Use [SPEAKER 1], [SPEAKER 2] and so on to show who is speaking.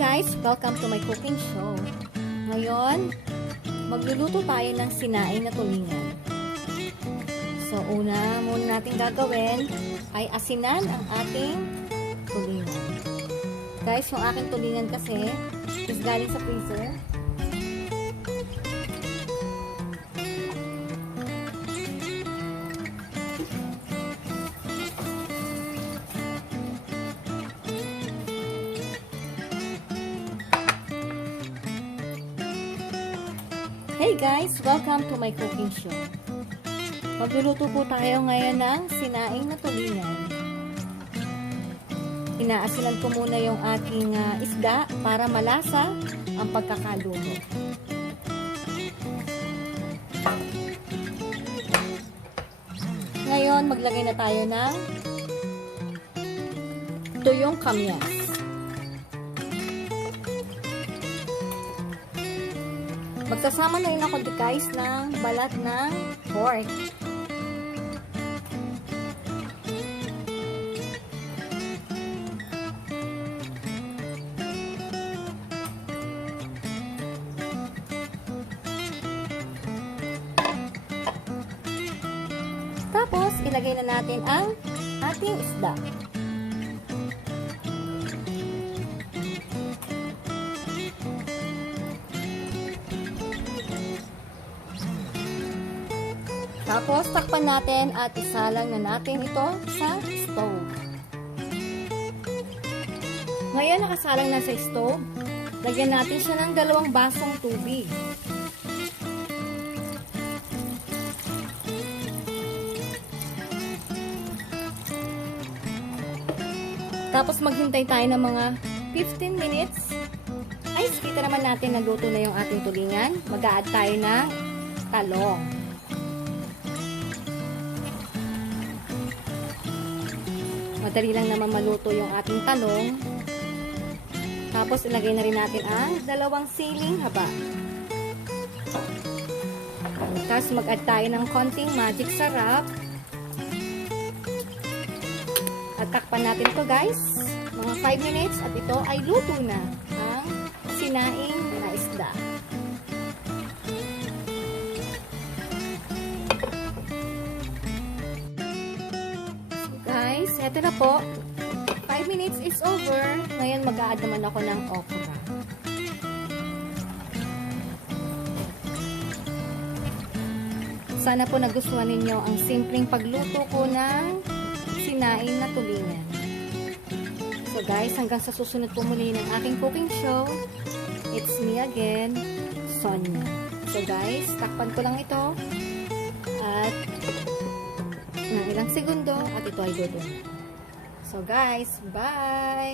[SPEAKER 1] guys! Welcome to my cooking show. Ngayon, magluluto tayo ng sinaing na tulingan. So, una muna natin gagawin ay asinan ang ating tulingan. Guys, yung aking tulingan kasi is galing sa freezer. Hey guys! Welcome to my cooking show. Magluluto po tayo ngayon ng sinaing na tulingan. Inaasinan ko muna yung aking ah, isda para malasa ang pagkakaluto. Ngayon, maglagay na tayo ng tuyong kamyas. Magsasama na rin ako guys ng balat ng pork. Tapos, ilagay na natin ang ating isda. Tapos, takpan natin at isalang na natin ito sa stove. Ngayon, nakasalang na sa stove. Lagyan natin siya ng dalawang basong tubig. Tapos, maghintay tayo ng mga 15 minutes. Ay, kita naman natin nagluto na yung ating tulingan. Mag-a-add tayo ng talong. Madali lang naman maluto yung ating talong. Tapos ilagay na rin natin ang dalawang siling haba. Tapos mag-add tayo ng konting magic sarap. At takpan natin to guys. Mga 5 minutes at ito ay luto na ang sinaing na isda. Eto na po. 5 minutes is over. Ngayon mag-a-add naman ako ng okra. Sana po nagustuhan ninyo ang simpleng pagluto ko ng sinain na tulingan. So guys, hanggang sa susunod po muli ng aking cooking show, it's me again, Sonia. So guys, takpan ko lang ito at ng ilang segundo at ito ay dudun. So guys, bye!